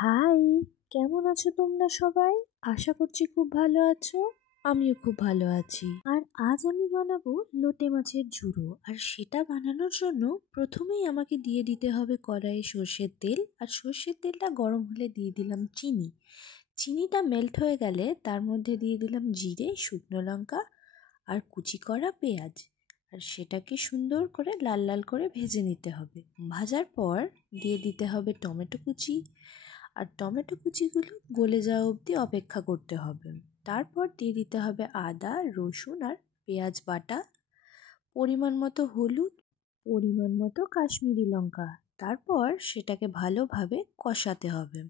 High, কেমন আছো তোমরা সবাই? আশা করছি খুব ভালো আছো। আমিও খুব ভালো আছি। আর আজ আমি বানাবো লোটে মাছের ঝুড়ো। আর সেটা বানানোর জন্য প্রথমেই আমাকে দিয়ে দিতে হবে কড়াইয়ে সর্ষের তেল। আর সর্ষের তেলটা গরম হলে দিয়ে দিলাম চিনি। চিনিটা মেল্ট হয়ে গেলে তার মধ্যে দিয়ে দিলাম জিরে, শুকনো লঙ্কা আর কুচি করা পেঁয়াজ। আর সেটাকে সুন্দর করে লাল লাল করে ভেজে নিতে হবে। ভাজার পর দিয়ে দিতে হবে টমেটো কুচি। আর টমেটো কুচিগুলো গলে যাওয়া অবধি অপেক্ষা করতে হবে। তারপর দিয়ে দিতে হবে আদা, রসুন আর পেঁয়াজ বাটা, পরিমাণ মতো হলুদ, পরিমাণ মতো কাশ্মীরি লঙ্কা। তারপর সেটাকে ভালোভাবে কষাতে হবে।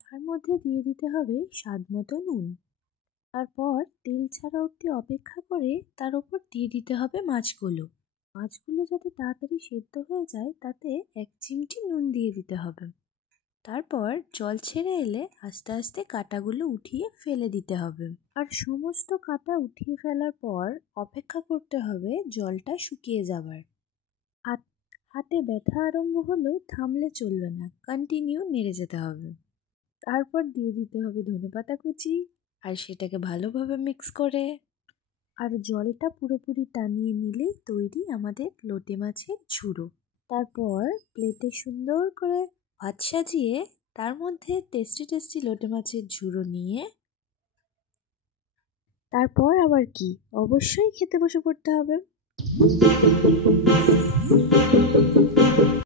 তার মধ্যে দিয়ে দিতে হবে স্বাদ মতো নুন। তারপর তেল ছাড়া অবধি অপেক্ষা করে তার উপর দিয়ে দিতে হবে মাছগুলো। মাছগুলো যাতে তাড়াতাড়ি সেদ্ধ হয়ে যায় তাতে 1 চিমটি নুন দিয়ে দিতে হবে। তারপর জল ছেড়ে এলে আস্তে আস্তে কাঁটাগুলো উঠিয়ে ফেলে দিতে হবে। আর সমস্ত কাঁটা উঠিয়ে ফেলার পর অপেক্ষা করতে হবে জলটা শুকিয়ে যাবার। হাতে ব্যথা আরম্ভ হলেও থামলে চলবে না, কন্টিনিউ নেড়ে যেতে হবে। তারপর দিয়ে দিতে হবে ধনেপাতা কুচি আর সেটাকে ভালোভাবে মিক্স করে আর জলটা পুরোপুরি টানিয়ে নিলেই তৈরি আমাদের লোটে মাছের ঝুড়ো। তারপর প্লেটে সুন্দর করে ভাত সাজিয়ে তার মধ্যে টেস্টি টেস্টি লোটে মাছের ঝুড়ো নিয়ে তারপর আবার কি, অবশ্যই খেতে বসে পড়তে হবে।